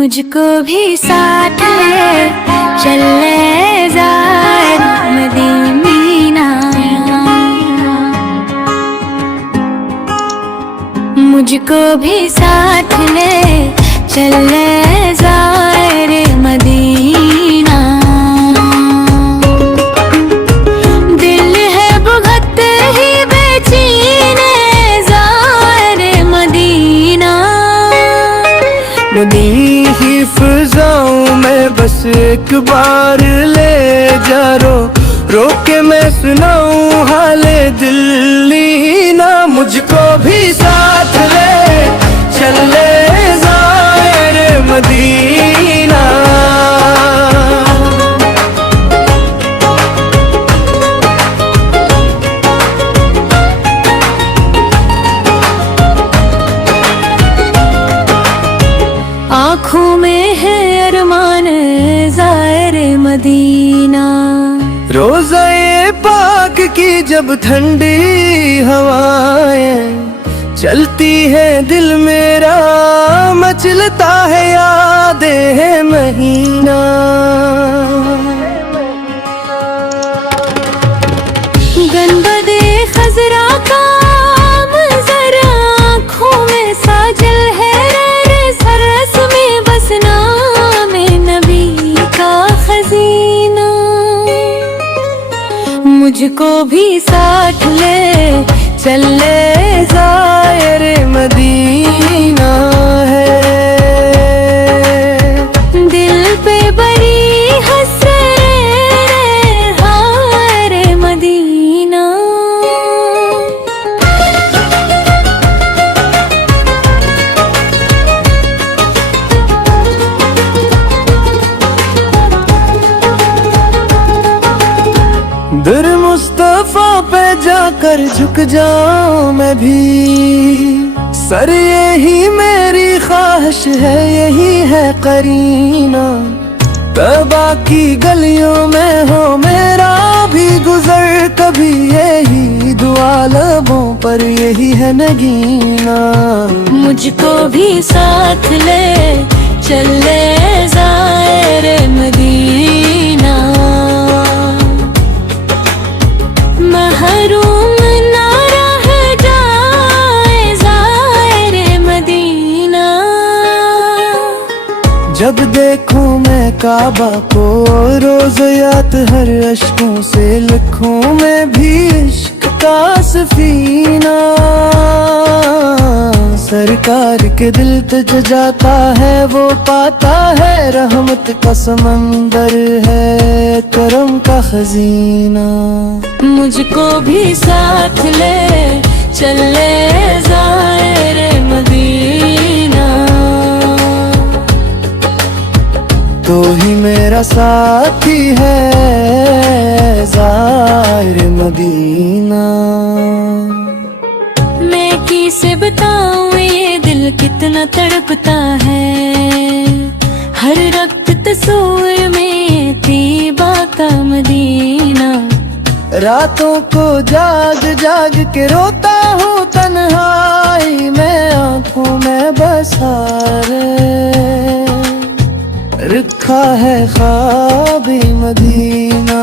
मुझको भी साथ ले चल ले ज़ाहिर मदीना। मुझको भी साथ ले चल ले ज़ाहिर मदीना। दिल है बहुत ही बेचैन ज़ाहिर मदीना। नदी ही फिजाओं में बस एक बार ले जा रो के मैं सुनाऊं हाले दिल्ली ना। मुझको भी साथ ले चल ले ज़ाहिर मदीना। आँखों में है अरमान ज़ाहिर मदीना। रोज़े पाक की जब ठंडी हवाएं चलती है दिल मेरा मचलता है यादें है महीना। गनबदे खजरा का मंज़र आँखों में साजल है। सरस में बस नाम नबी का खजीना। मुझको भी साथ ले चल ले ज़ाहिर मदीना है। दिल पे बड़ी हसरत हायर मदीना। दर मुस्तफा पे जाकर झुक जाऊं मैं भी। सर यही मेरी ख्वाहिश है यही है करीना। तबा की गलियों में हो मेरा भी गुजर कभी यही दुआ लबों पर यही है नगीना। मुझको भी साथ ले चल ले ज़ाहिर मदीना। महरूम ना रह जाए ज़ाहिर मदीना। जब देखूं मैं काबा को रोज़ याद हर अश्कों से लिखूं मैं भी इश्क का सफीना। सरकार के दिल तज जाता है वो पाता है रहमत का समंदर है करम का खजीना। मुझको भी साथ ले चल ले ज़ाहिर मदीना। तो ही मेरा साथी है ज़ाहिर मदीना। मैं किसे बताऊं ये दिल कितना तड़पता है। हर वक्त तस्वीर में तीबा का मदीना। रातों को जाग जाग के रोता हूँ तन्हाई में आँखों में बसारे रखा है ख्वाबी मदीना।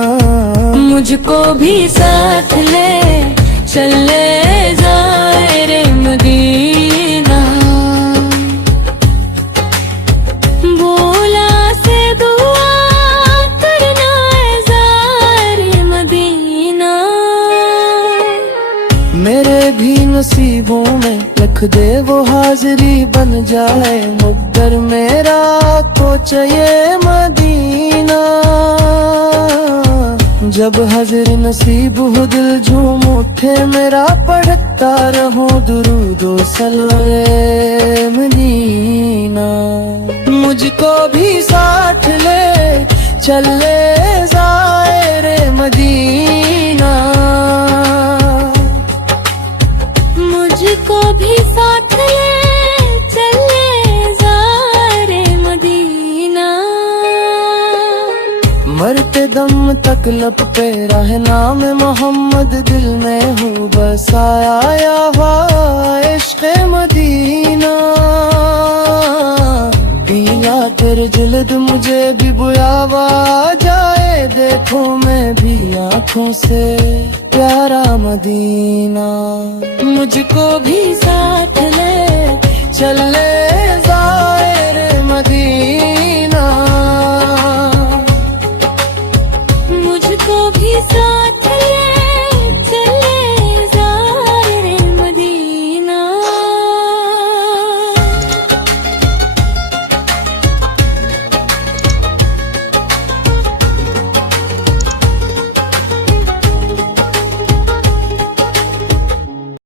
मुझको भी साथ ले चल ले ज़ाहिर मदीना। बोला से दुआ करना है ज़ाहिर मदीना। मेरे भी नसीबों में लिख दे वो हाजिरी बन जाए मुक़द्दर मेरा को चाहिए मदीना। जब हाजिर नसीब हो दिल झूम उठे मेरा पढ़ता रहूं दुरूदो सलाम मदीना। मुझको भी साथ ले चल ले ज़ाहिर मदीना। मुझको भी साथ ले चल ले ज़ाहिर मदीना। मरते दम तक लब पे रहे नाम मोहम्मद दिल में हो बसाया या हुआ इश्क़ मदीना। पीला तेरे जिल्द मुझे भी बुलावा जाए, देखो मैं भी आँखों से प्यारा मदीना। मुझको भी साथ ले चले ज़ाहिर मदीना, मुझको भी साथ